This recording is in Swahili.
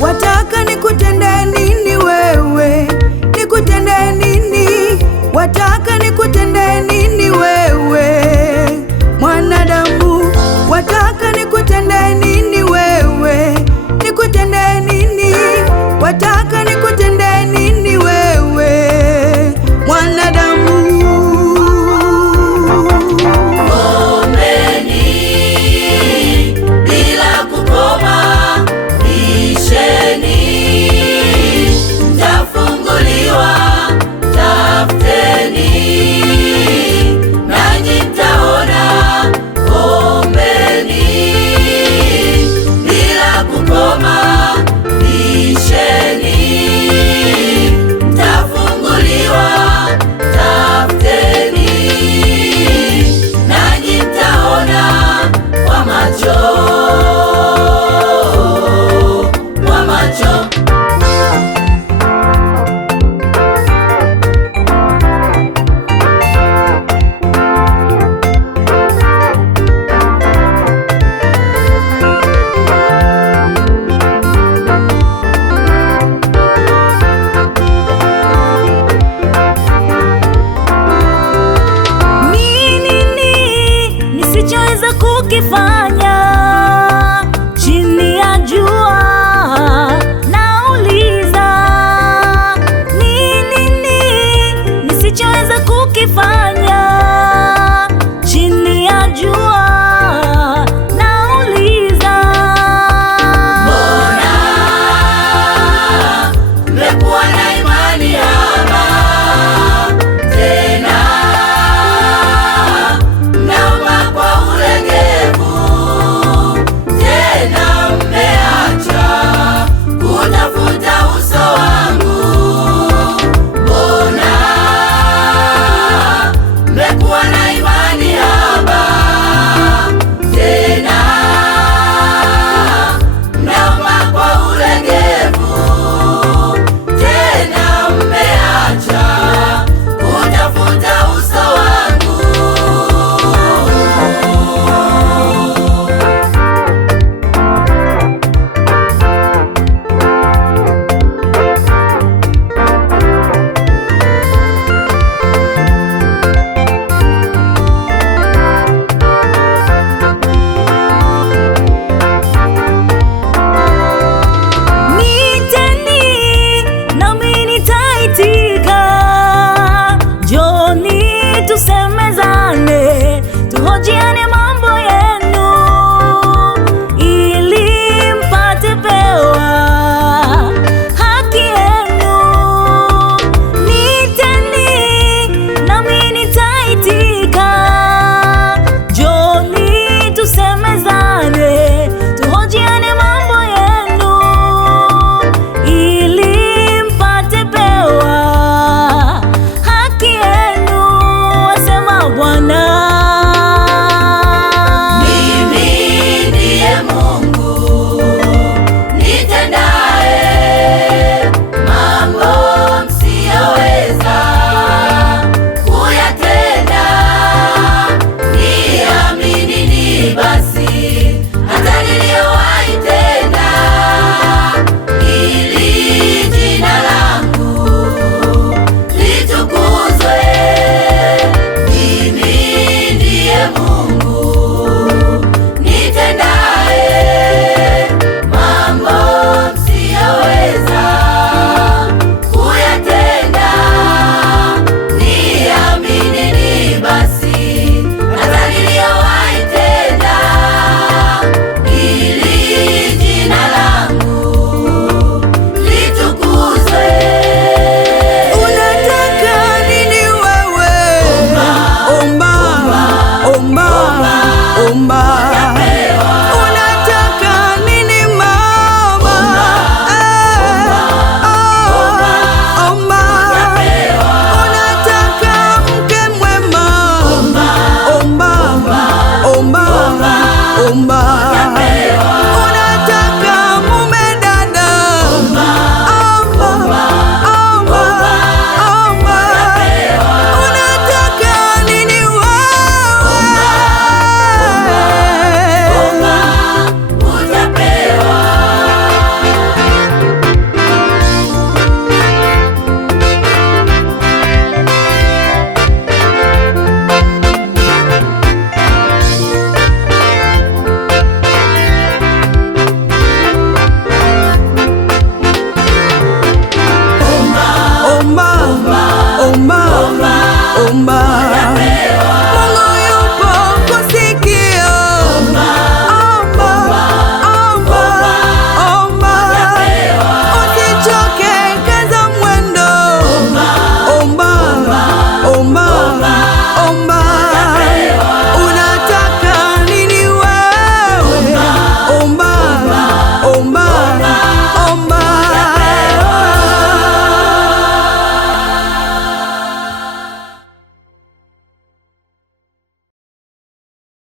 Wataka nikutende nini wewe? Nikutende nini? Wataka nikutende nini wewe? Mwanadamu, wataka nikutende nini wewe? Nikutende nini? Wataka nikutende nini wewe? Mwanadamu. Ombeni bila kukoma, bisheni mtafunguliwa, tafuteni nanyi mtaona. Ombeni bila kukoma, bisheni mtafunguliwa, tafuteni nanyi mtaona. Kwa macho, kwa macho. Nisichoweza kukifanya chini ya jua, nauliza ni nini? Nisichoweza kukifanya chini ya jua, nauliza. Mbona mmekuwa na imani haba tena? Mnaomba kwa ulegevu tena, mmeacha kutafuta uso wangu. Mbona mmekuwa na imani haba tena? Mnaomba kwa ulegevu tena, mmeacha kutafuta uso wangu. Niteni nami nitaitika, njoni tusemezane, tuhojiane